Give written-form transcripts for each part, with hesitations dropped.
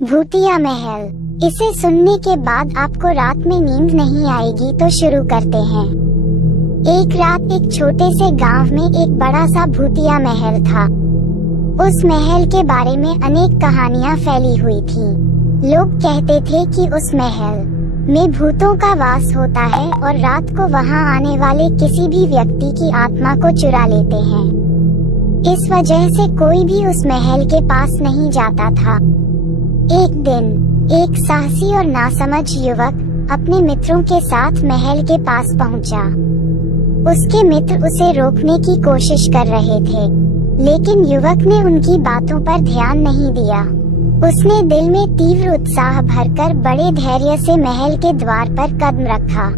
भूतिया महल। इसे सुनने के बाद आपको रात में नींद नहीं आएगी, तो शुरू करते हैं। एक रात एक छोटे से गांव में एक बड़ा सा भूतिया महल था। उस महल के बारे में अनेक कहानियां फैली हुई थीं। लोग कहते थे कि उस महल में भूतों का वास होता है और रात को वहां आने वाले किसी भी व्यक्ति की आत्मा को चुरा लेते हैं। इस वजह से कोई भी उस महल के पास नहीं जाता था। एक दिन एक साहसी और नासमझ युवक अपने मित्रों के साथ महल के पास पहुंचा। उसके मित्र उसे रोकने की कोशिश कर रहे थे, लेकिन युवक ने उनकी बातों पर ध्यान नहीं दिया। उसने दिल में तीव्र उत्साह भरकर बड़े धैर्य से महल के द्वार पर कदम रखा।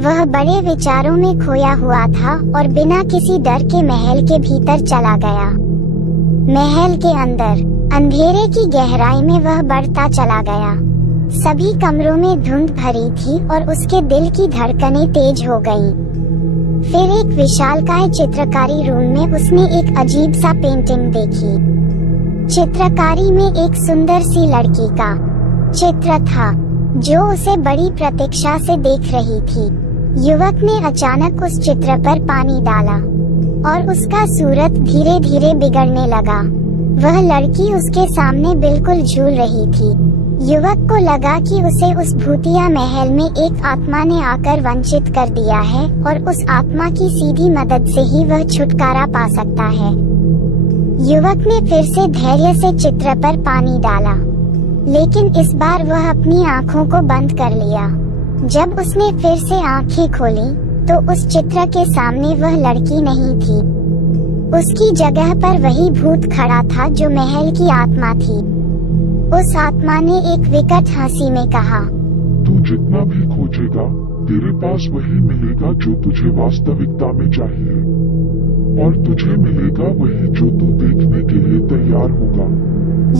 वह बड़े विचारों में खोया हुआ था और बिना किसी डर के महल के भीतर चला गया। महल के अंदर अंधेरे की गहराई में वह बढ़ता चला गया। सभी कमरों में धुंध भरी थी और उसके दिल की धड़कनें तेज हो गईं। फिर एक विशालकाय चित्रकारी रूम में उसने एक अजीब सा पेंटिंग देखी। चित्रकारी में एक सुंदर सी लड़की का चित्र था, जो उसे बड़ी प्रतीक्षा से देख रही थी। युवक ने अचानक उस चित्र पर पानी डाला और उसका सूरत धीरे धीरे बिगड़ने लगा। वह लड़की उसके सामने बिल्कुल झूल रही थी। युवक को लगा कि उसे उस भूतिया महल में एक आत्मा ने आकर वंचित कर दिया है और उस आत्मा की सीधी मदद से ही वह छुटकारा पा सकता है। युवक ने फिर से धैर्य से चित्र पर पानी डाला, लेकिन इस बार वह अपनी आँखों को बंद कर लिया। जब उसने फिर से आँखें खोली, तो उस चित्र के सामने वह लड़की नहीं थी। उसकी जगह पर वही भूत खड़ा था जो महल की आत्मा थी। उस आत्मा ने एक विकट हंसी में कहा, तू जितना भी खोजेगा, तेरे पास वही मिलेगा जो तुझे वास्तविकता में चाहिए, और तुझे मिलेगा वही जो तू देखने के लिए तैयार होगा।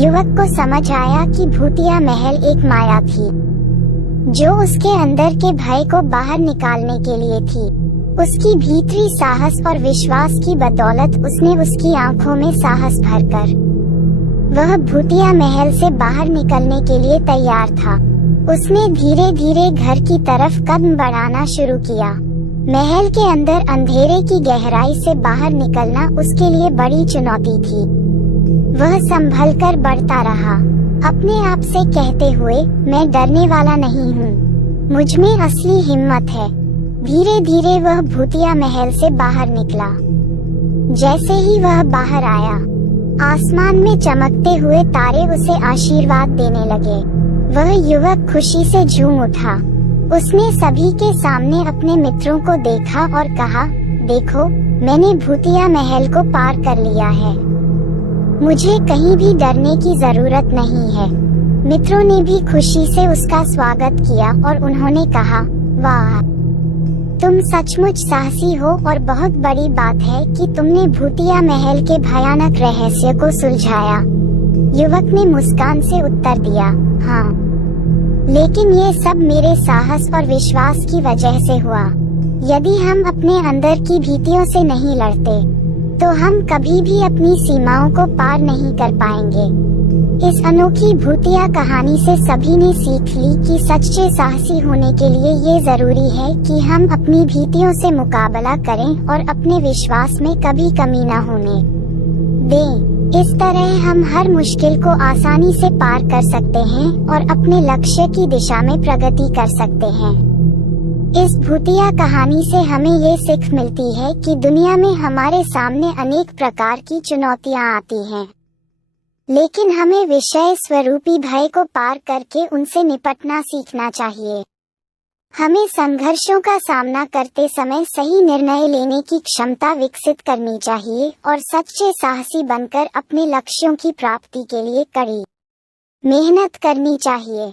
युवक को समझ आया कि भूतिया महल एक माया थी, जो उसके अंदर के भय को बाहर निकालने के लिए थी। उसकी भीतरी साहस और विश्वास की बदौलत उसने उसकी आंखों में साहस भरकर वह भूतिया महल से बाहर निकलने के लिए तैयार था। उसने धीरे धीरे घर की तरफ कदम बढ़ाना शुरू किया। महल के अंदर अंधेरे की गहराई से बाहर निकलना उसके लिए बड़ी चुनौती थी। वह संभलकर बढ़ता रहा, अपने आप से कहते हुए, मैं डरने वाला नहीं हूँ, मुझ में असली हिम्मत है। धीरे धीरे वह भूतिया महल से बाहर निकला। जैसे ही वह बाहर आया, आसमान में चमकते हुए तारे उसे आशीर्वाद देने लगे। वह युवक खुशी से झूम उठा। उसने सभी के सामने अपने मित्रों को देखा और कहा, देखो, मैंने भूतिया महल को पार कर लिया है। मुझे कहीं भी डरने की जरूरत नहीं है। मित्रों ने भी खुशी से उसका स्वागत किया और उन्होंने कहा, वाह, तुम सचमुच साहसी हो और बहुत बड़ी बात है कि तुमने भूतिया महल के भयानक रहस्य को सुलझाया। युवक ने मुस्कान से उत्तर दिया, हाँ, लेकिन ये सब मेरे साहस और विश्वास की वजह से हुआ। यदि हम अपने अंदर की भीतियों से नहीं लड़ते, तो हम कभी भी अपनी सीमाओं को पार नहीं कर पाएंगे। इस अनोखी भूतिया कहानी से सभी ने सीख ली कि सच्चे साहसी होने के लिए ये जरूरी है कि हम अपनी भीतियों से मुकाबला करें और अपने विश्वास में कभी कमी न होने दें। इस तरह हम हर मुश्किल को आसानी से पार कर सकते हैं और अपने लक्ष्य की दिशा में प्रगति कर सकते हैं। इस भूतिया कहानी से हमें ये सीख मिलती है कि दुनिया में हमारे सामने अनेक प्रकार की चुनौतियां आती हैं, लेकिन हमें विषय स्वरूपी भय को पार करके उनसे निपटना सीखना चाहिए। हमें संघर्षों का सामना करते समय सही निर्णय लेने की क्षमता विकसित करनी चाहिए और सच्चे साहसी बनकर अपने लक्ष्यों की प्राप्ति के लिए कड़ी मेहनत करनी चाहिए।